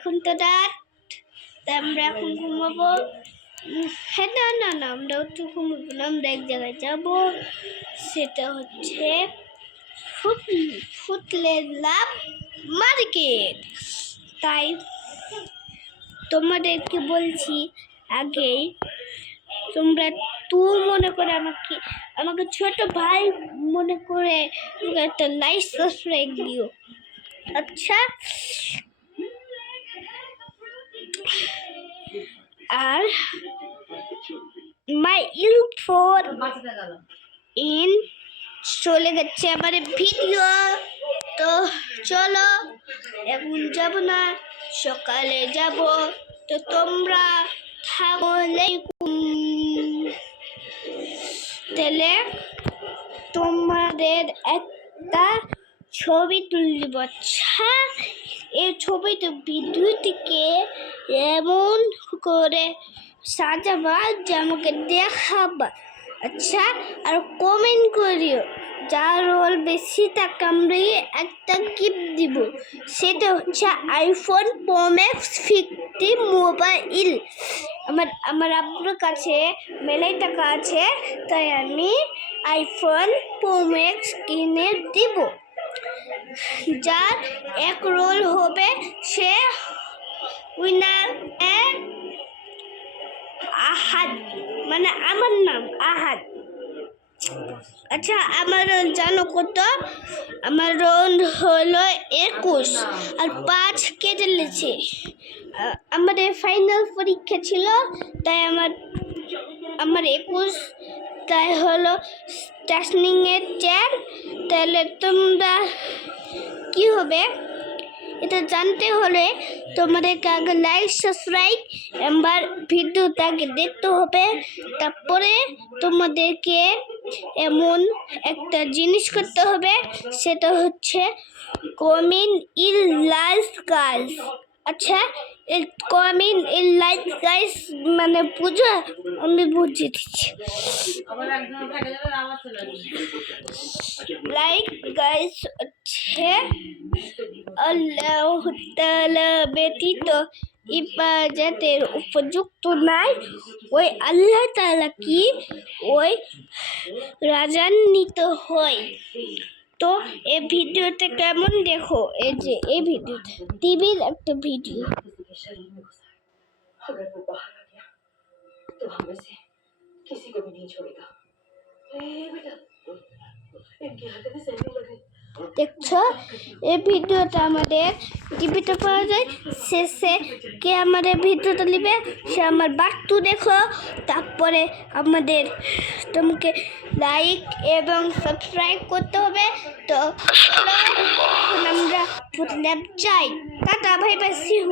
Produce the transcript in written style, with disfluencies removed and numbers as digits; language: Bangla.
এখন তো রাত, তাই আমরা এখন ঘুমাবো। হ্যাঁ না না না, আমরা একটু ঘুমাবো না, আমরা এক জায়গায় যাবো, সেটা হচ্ছে ফুটলে লাভ মার্কেট। তাই তোমাদেরকে বলছি আগেই, তোমরা তুই মনে করে আমাকে ছোট ভাই মনে করে একটা লাইক সাবস্ক্রাইব দিও। আচ্ছা, আর মাই লুক ফর ইন চলে গেছে আমার ভিডিও। তো চলো, এখন যাব না, সকালে যাব। তো তোমরা তাহলে তোমাদের একটা ছবি তুলব। আচ্ছা, এই ছবিতে ভিডিওটিকে এমন করে সাজাবা যে আমাকে দেখাবা। আচ্ছা, আর কমেন্ট করিও, যার রোল বেশি তাকে আমরা একটা গিফট দিব। সেটা হচ্ছে আইফোন প্রো ম্যাক্স 50 মোবাইল। আমার আব্বুর কাছে মেলাই টাকা আছে, তাই আমি আইফোন প্রো ম্যাক্স কিনে দিব। যার এক রোল হবে সে উইনার। আহাদ, মানে আমার নাম আহাদ। আচ্ছা, আমার জানো কত? আমার রোল হলো 21 আর 5 কেটে লেছে। আমাদের ফাইনাল পরীক্ষা ছিল, তাই আমার 21, তাই হলো স্টেশনিংয়ের 4। তাহলে তোমরা কি হবে এটা জানতে হলে তোমাদেরকে আগে লাইক সাবস্ক্রাইব এবার ভিডিওটাকে দেখতে হবে। তারপরে তোমাদেরকে এমন একটা জিনিস করতে হবে, সেটা হচ্ছে কমেন্ট ইন লাইক গাইস। আচ্ছা, কমেন্ট ইন লাইক গাইস মানে বুঝো? আমি বুঝিয়ে দিচ্ছি। লাইক গাইস হচ্ছে আল্লাহ তাআলা ব্যতীত ইবাদতের উপযুক্ত নাই, ওই আল্লাহ তাআলা কি ওই রাজান্বিত হয়। তো এই ভিডিওতে কেমন দেখো, এই যে এই ভিডিওতে টিভির একটা ভিডিও। দেখছো, এই ভিডিওটা আমাদের টিভিতে পাওয়া যায়। শেষে কে আমাদের ভিডিওটা নেবে সে আমার বাট্টু দেখো। তারপরে তোমাকে লাইক এবং সাবস্ক্রাইব করতে হবে। তো আমরা যাই, টাটা, ভাই বাই, সি ইউ।